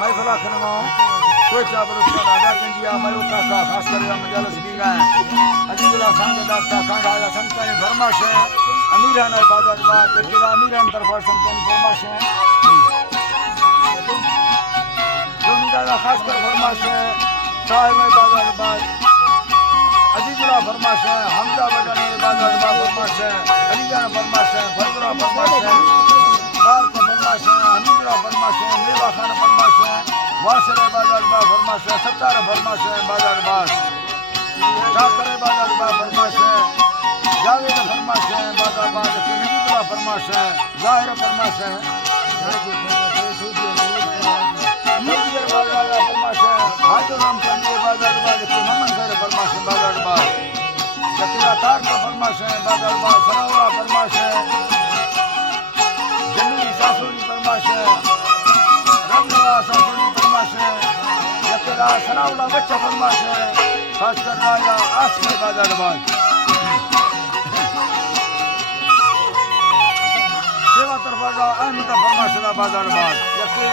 महफिल खनवा कोई चाबर उसका राजा कंजिया मयो काका खास कर मजालस भी गए अजीजुल्लाह सांगे दाता कांडा या संतान फरमाश है अमीरान बाजार बात केला अमीरान तरफ संतान फरमाश है जोमिदार खास कर फरमाश है साहिब बाजार बात अजीजुल्लाह फरमाश है हमजा बजाने बाजार बात फरमाश है अलीजान फरमाश है फजरा फरमाश है कार का फरमाश है हमीदुल्लाह फरमाश है मेवा खान फरमाश है वासर बाजार बा फरमाश है सत्तार फरमाश है बाजार बास शाकर बाजार बा फरमाश है जावेद फरमाश है बाजार बास नबीदुल्लाह फरमाश है जाहिर फरमाश है नबीर बाजार फरमाश है हाजो नाम चंदे बाजार बास मोहम्मद खैर फरमाश है बाजार बास शकीला तार का फरमाश है बाजार बास सनाउल्लाह फरमाश है जमील सासुरी फरमाश है रमनवा सासुरी फरमाश है यकेला सनाउल्लाह बच्चा फरमाश है खास कर राजा आसमी बाजार बाज सेवा तरफा अहमद फरमाश है बाजार बाज यके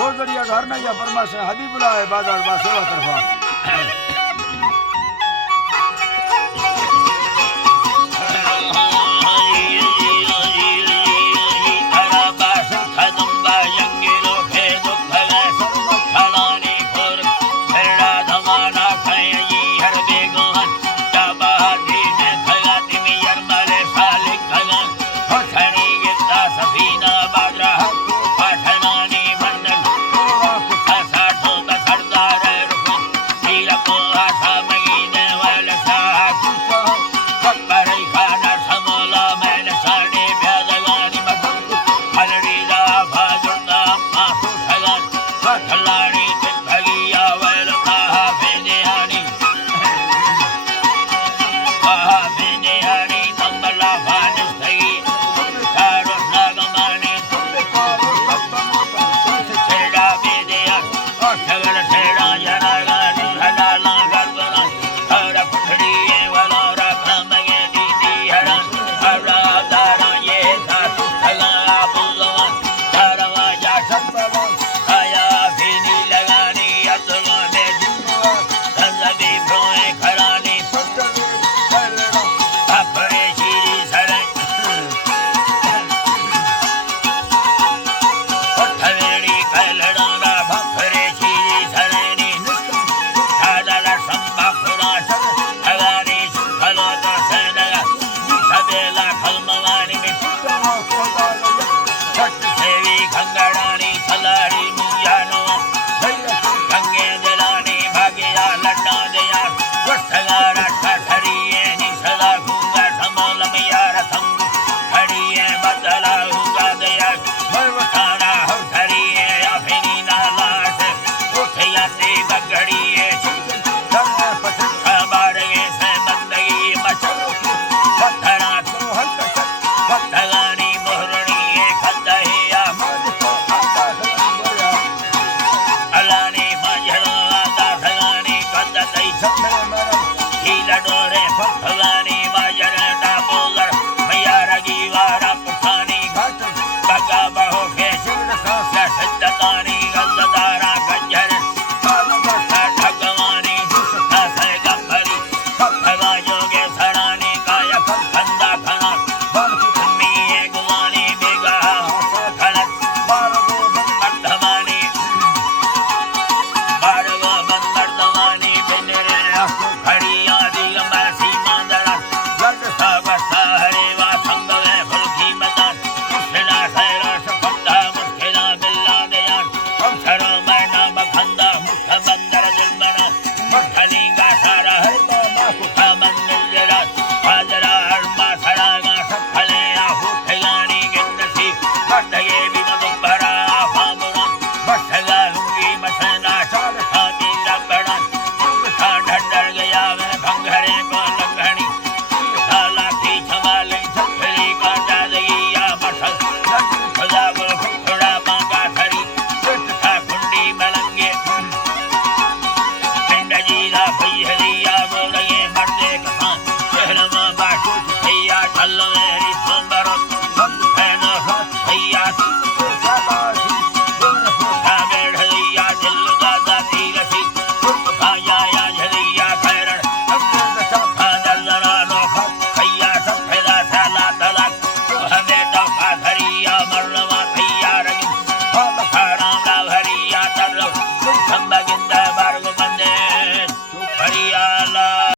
गोलगड़िया घर में या फरमाश है हबीबुल्लाह है बाजार बाज सेवा तरफा Allah